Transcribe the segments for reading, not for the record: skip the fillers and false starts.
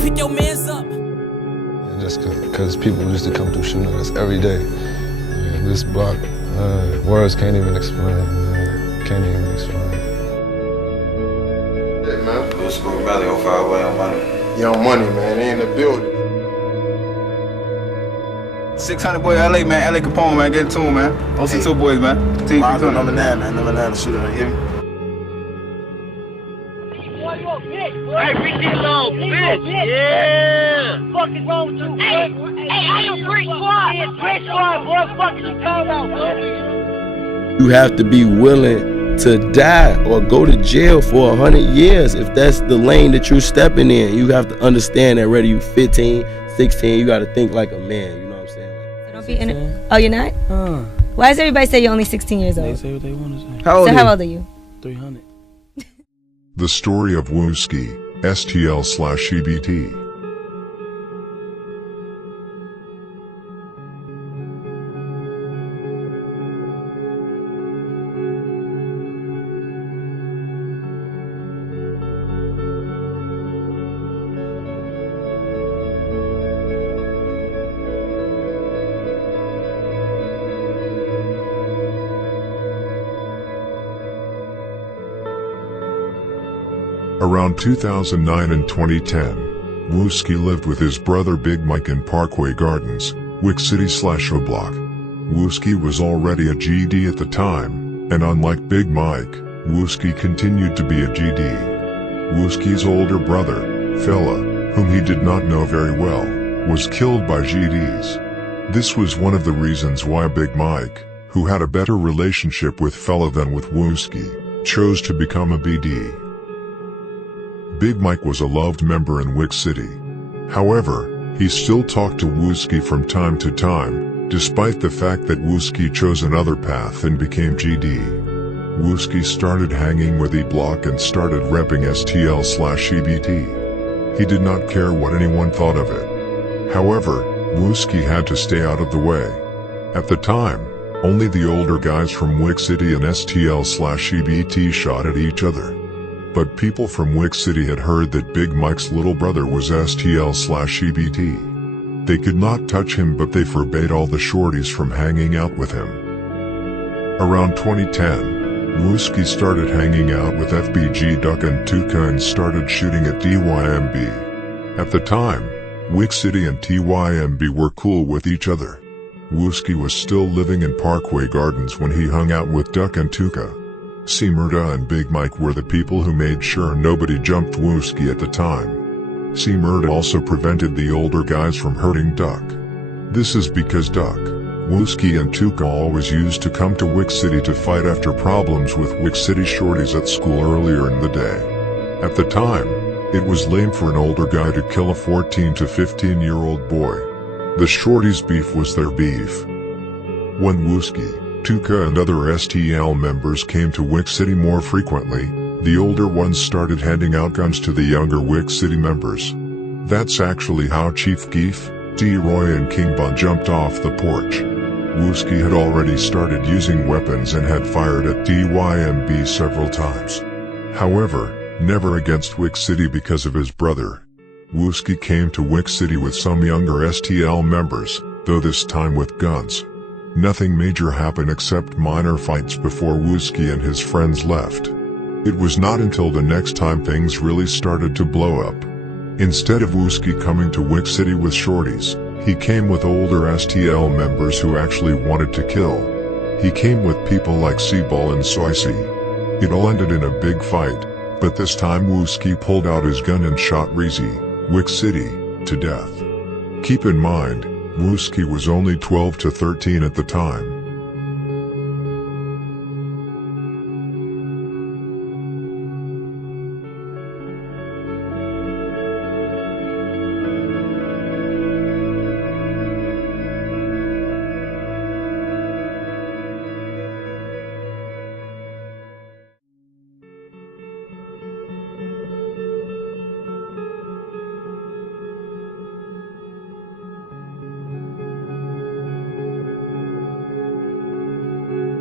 Pick your mans up. Just because people used to come through shooting us every day. Yeah, this block, words can't even explain. Can't even explain. Yeah, man. Wooski Valley 05, Young Money. Young Money, man. They in the building. 600 boy, LA, man. LA Capone, man. Get it to him, man. Those are two boys, man. Team Mine's on number 9, man. Number 9, the shooter, you hear me? Hey, bitch, little bitch. Yeah. What the fuck is wrong with you? Hey, I am Brick Squad. Brick Squad, boy. What the fuck is you talking about, boy? You have to be willing to die or go to jail for 100 years if that's the lane that you're stepping in. You have to understand that whether you're 15, 16, you got to think like a man. You know what I'm saying? So don't be in it. Oh, you're not? Why does everybody say you're only 16 years old? They say what they want to say. How old How old are you? 300. The story of Wooski, STL/EBT. Around 2009 and 2010, Wooski lived with his brother Big Mike in Parkway Gardens, Wick City/O Block. Wooski was already a GD at the time, and unlike Big Mike, Wooski continued to be a GD. Wooski's older brother, Fella, whom he did not know very well, was killed by GDs. This was one of the reasons why Big Mike, who had a better relationship with Fella than with Wooski, chose to become a BD. Big Mike was a loved member in Wick City. However, he still talked to Wooski from time to time, despite the fact that Wooski chose another path and became GD. Wooski started hanging with E-Block and started repping STL/EBT. He did not care what anyone thought of it. However, Wooski had to stay out of the way. At the time, only the older guys from Wick City and STL/EBT shot at each other. But people from Wick City had heard that Big Mike's little brother was STL/EBT. They could not touch him, but they forbade all the shorties from hanging out with him. Around 2010, Wooski started hanging out with FBG, Duck and Tuka and started shooting at TYMB. At the time, Wick City and TYMB were cool with each other. Wooski was still living in Parkway Gardens when he hung out with Duck and Tuka. C-Murda and Big Mike were the people who made sure nobody jumped Wooski at the time. C-Murda also prevented the older guys from hurting Duck. This is because Duck, Wooski and Tuka always used to come to Wick City to fight after problems with Wick City shorties at school earlier in the day. At the time, it was lame for an older guy to kill a 14 to 15-year-old boy. The shorties' beef was their beef. When Wooski, Tuka and other STL members came to Wick City more frequently, the older ones started handing out guns to the younger Wick City members. That's actually how Chief Keef, D-Roy and King Bun jumped off the porch. Wooski had already started using weapons and had fired at TYMB several times. However, never against Wick City because of his brother. Wooski came to Wick City with some younger STL members, though this time with guns. Nothing major happened except minor fights before Wooski and his friends left. It was not until the next time things really started to blow up. Instead of Wooski coming to Wick City with shorties, he came with older STL members who actually wanted to kill. He came with people like Seaball and Soicy. It all ended in a big fight, but this time Wooski pulled out his gun and shot Reezy, Wick City, to death. Keep in mind, Wooski was only 12 to 13 at the time.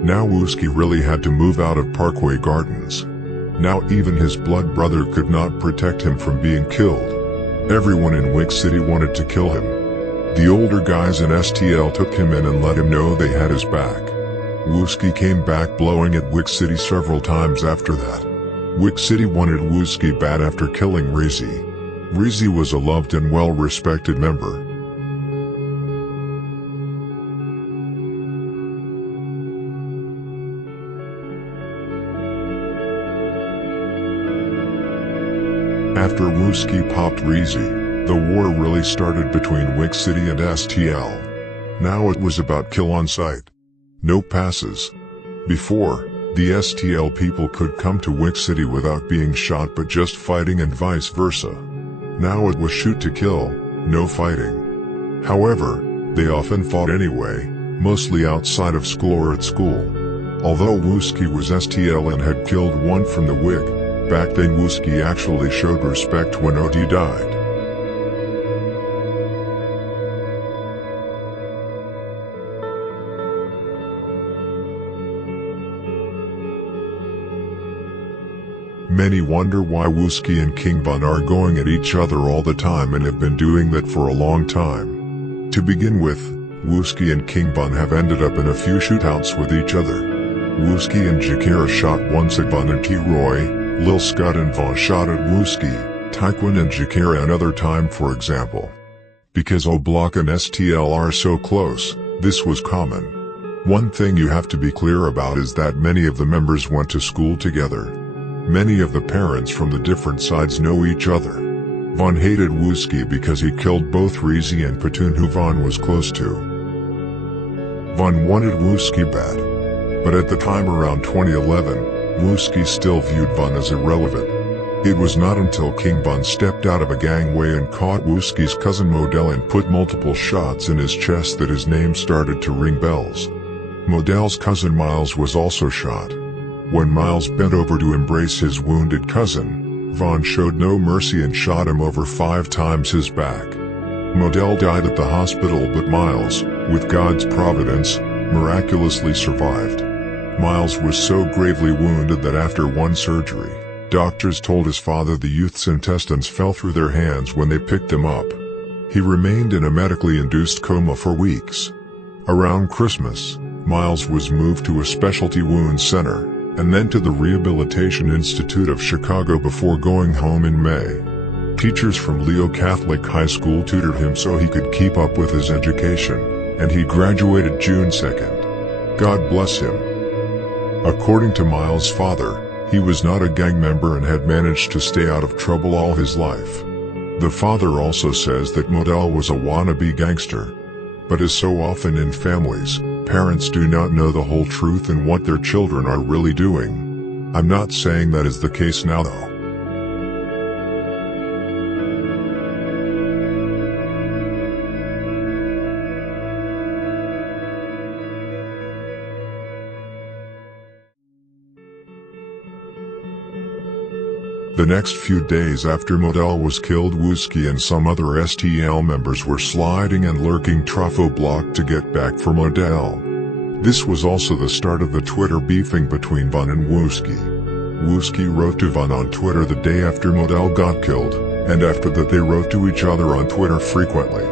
Now Wooski really had to move out of Parkway Gardens. Now even his blood brother could not protect him from being killed. Everyone in Wick City wanted to kill him. The older guys in STL took him in and let him know they had his back. Wooski came back blowing at Wick City several times after that. Wick City wanted Wooski bad after killing Reezy. Reezy was a loved and well-respected member. After Wooski popped Reezy, the war really started between Wick City and STL. Now it was about kill on sight. No passes. Before, the STL people could come to Wick City without being shot but just fighting and vice versa. Now it was shoot to kill, no fighting. However, they often fought anyway, mostly outside of school or at school. Although Wooski was STL and had killed one from the Wick, back then Wooski actually showed respect when OD died. Many wonder why Wooski and King Von are going at each other all the time and have been doing that for a long time. To begin with, Wooski and King Von have ended up in a few shootouts with each other. Wooski and Jakira shot once at Von and T-Roy, Lil Scott and Von shot at Wooski, Tyquin and Jakira another time for example. Because O-Block and STL are so close, this was common. One thing you have to be clear about is that many of the members went to school together. Many of the parents from the different sides know each other. Von hated Wooski because he killed both Reezy and Platoon who Von was close to. Von wanted Wooski bad. But at the time around 2011, Wooski still viewed Von as irrelevant. It was not until King Von stepped out of a gangway and caught Wooski's cousin Modell and put multiple shots in his chest that his name started to ring bells. Modell's cousin Miles was also shot. When Miles bent over to embrace his wounded cousin, Von showed no mercy and shot him over 5 times his back. Modell died at the hospital but Miles, with God's providence, miraculously survived. Miles was so gravely wounded that after one surgery, doctors told his father the youth's intestines fell through their hands when they picked him up. He remained in a medically induced coma for weeks. Around Christmas, Miles was moved to a specialty wound center, and then to the Rehabilitation Institute of Chicago before going home in May. Teachers from Leo Catholic High School tutored him so he could keep up with his education, and he graduated June 2nd. God bless him. According to Miles' father, he was not a gang member and had managed to stay out of trouble all his life. The father also says that Modell was a wannabe gangster. But as so often in families, parents do not know the whole truth and what their children are really doing. I'm not saying that is the case now though. The next few days after Modell was killed, Wooski and some other STL members were sliding and lurking Trafo Block to get back for Modell. This was also the start of the Twitter beefing between Von and Wooski. Wooski wrote to Von on Twitter the day after Modell got killed, and after that they wrote to each other on Twitter frequently.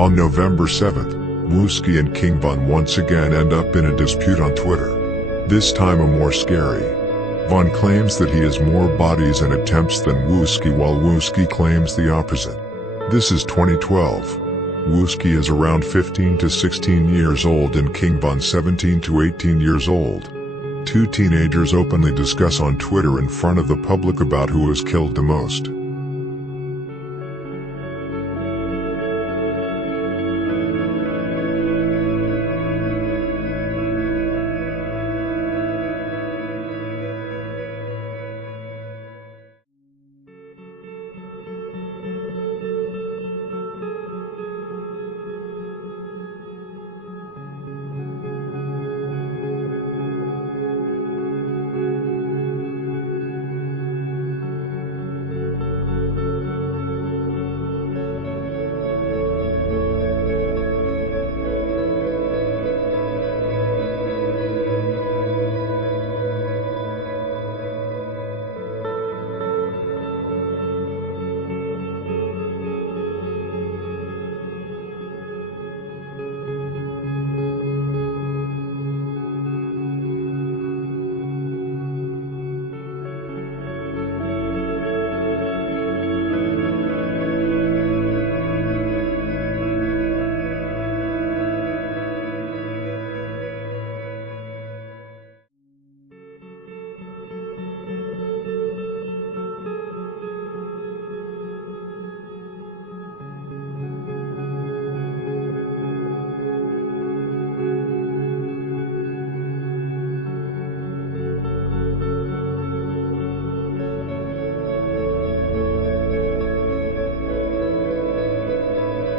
On November 7th, Wooski and King Von once again end up in a dispute on Twitter. This time a more scary. Von claims that he has more bodies and attempts than Wooski, while Wooski claims the opposite. This is 2012. Wooski is around 15 to 16 years old and King Von 17 to 18 years old. Two teenagers openly discuss on Twitter in front of the public about who was killed the most.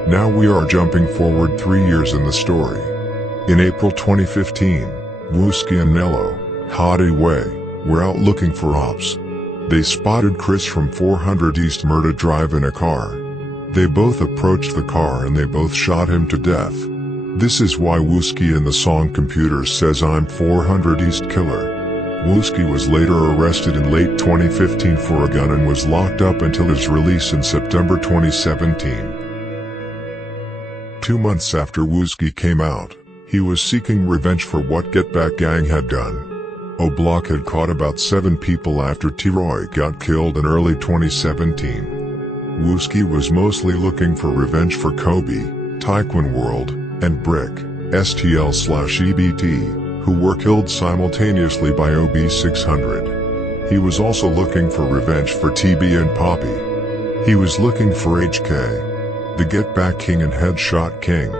Now we are jumping forward 3 years in the story. In April 2015, Wooski and Nello, Hottie Way, were out looking for ops. They spotted Chris from 400 East Murda Drive in a car. They both approached the car and they both shot him to death. This is why Wooski in the song Computer says I'm 400 East Killer. Wooski was later arrested in late 2015 for a gun and was locked up until his release in September 2017. 2 months after Wooski came out, he was seeking revenge for what Get Back Gang had done. O-Block had caught about 7 people after T-Roy got killed in early 2017. Wooski was mostly looking for revenge for Kobe, Taekwon World, and Brick, STL/EBT, who were killed simultaneously by OB600. He was also looking for revenge for TB and Poppy. He was looking for HK, the Get Back King and Headshot King.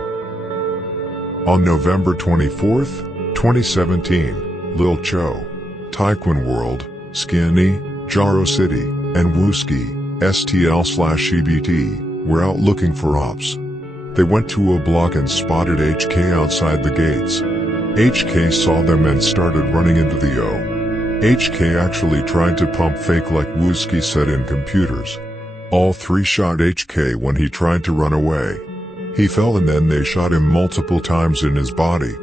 On November 24th, 2017, Lil Cho, Taekwon World, Skinny, Jaro City, and Wooski, STL/EBT, were out looking for ops. They went to O-Block and spotted HK outside the gates. HK saw them and started running into the O. HK actually tried to pump fake like Wooski said in Computers. All 3 shot HK when he tried to run away. He fell and then they shot him multiple times in his body.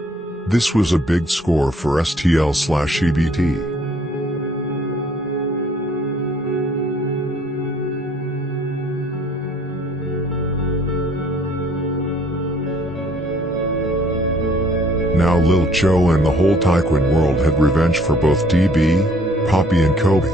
This was a big score for STL/EBT. Now Lil Cho and the whole Taekwon World had revenge for both DB, Poppy and Kobe.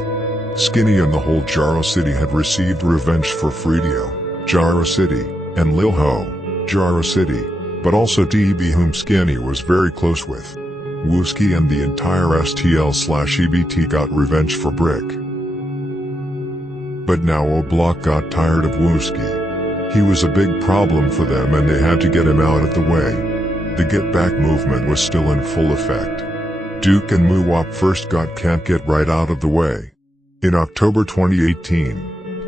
Skinny and the whole Jaro City had received revenge for Fredio, Jaro City, and Lil Ho, Jaro City, but also DB whom Skinny was very close with. Wooski and the entire STL/EBT got revenge for Brick. But now O-Block got tired of Wooski. He was a big problem for them and they had to get him out of the way. The Get Back movement was still in full effect. Duke and Muwop first got Can't Get Right out of the way. In October 2018,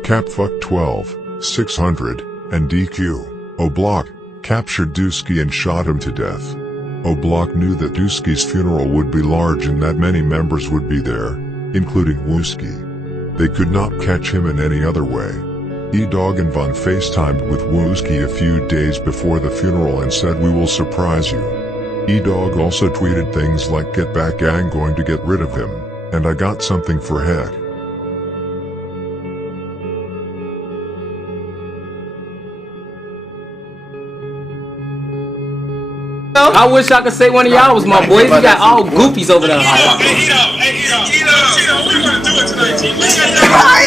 Capfuck 12, 600, and DQ, O-Block, captured Dusky and shot him to death. O-Block knew that Dusky's funeral would be large and that many members would be there, including Wooski. They could not catch him in any other way. E-Dog and Von FaceTimed with Wooski a few days before the funeral and said we will surprise you. E-Dog also tweeted things like Get Back Gang going to get rid of him, and I got something for head. though. I wish I could say one of y'all was my boys. We got all goofies over there. I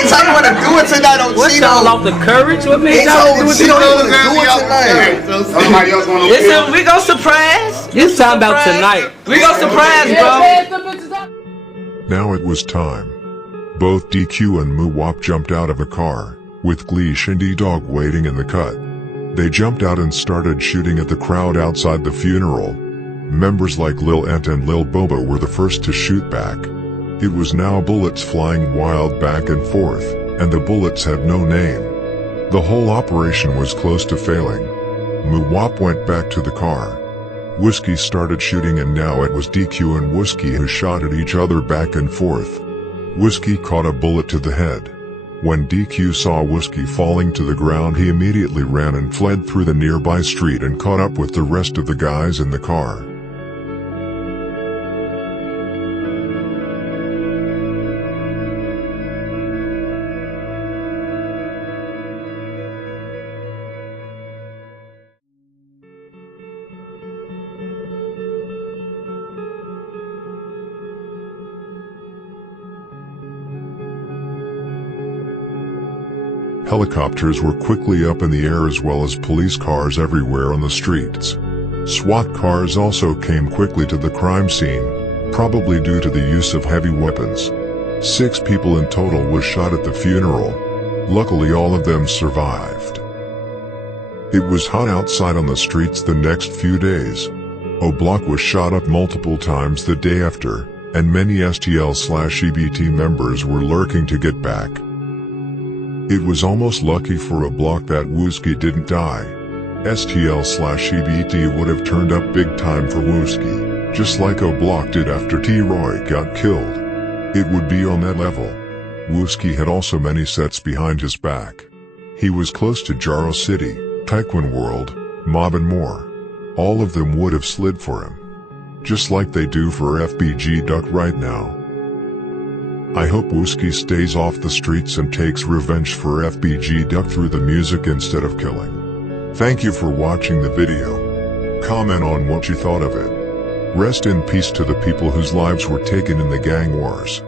ain't tell you what to do it tonight on What Cheeto. y'all off the courage? What made He y'all told do it Cheeto tonight? to do it tonight. Somebody else want to Listen, we gon' surprise. It's time about tonight. We gon' surprise, bro. Now it was time. Both DQ and Muwop jumped out of a car, with Gleesh and E-Dog waiting in the cut. They jumped out and started shooting at the crowd outside the funeral. Members like Lil Ent and Lil Bobo were the first to shoot back. It was now bullets flying wild back and forth, and the bullets had no name. The whole operation was close to failing. Muwop went back to the car. Wooski started shooting, and now it was DQ and Wooski who shot at each other back and forth. Wooski caught a bullet to the head. When DQ saw Wooski falling to the ground, he immediately ran and fled through the nearby street and caught up with the rest of the guys in the car. Helicopters were quickly up in the air, as well as police cars everywhere on the streets. SWAT cars also came quickly to the crime scene, probably due to the use of heavy weapons. 6 people in total was shot at the funeral. Luckily, all of them survived. It was hot outside on the streets the next few days. O-Block was shot up multiple times the day after, and many STL/EBT members were lurking to get back. It was almost lucky for O-Block that Wooski didn't die. STL/EBT would have turned up big time for Wooski, just like O-Block did after T-Roy got killed. It would be on that level. Wooski had also many sets behind his back. He was close to Jaro City, Taekwon World, Mob and more. All of them would have slid for him. Just like they do for FBG Duck right now. I hope Wooski stays off the streets and takes revenge for FBG Duck through the music instead of killing. Thank you for watching the video. Comment on what you thought of it. Rest in peace to the people whose lives were taken in the gang wars.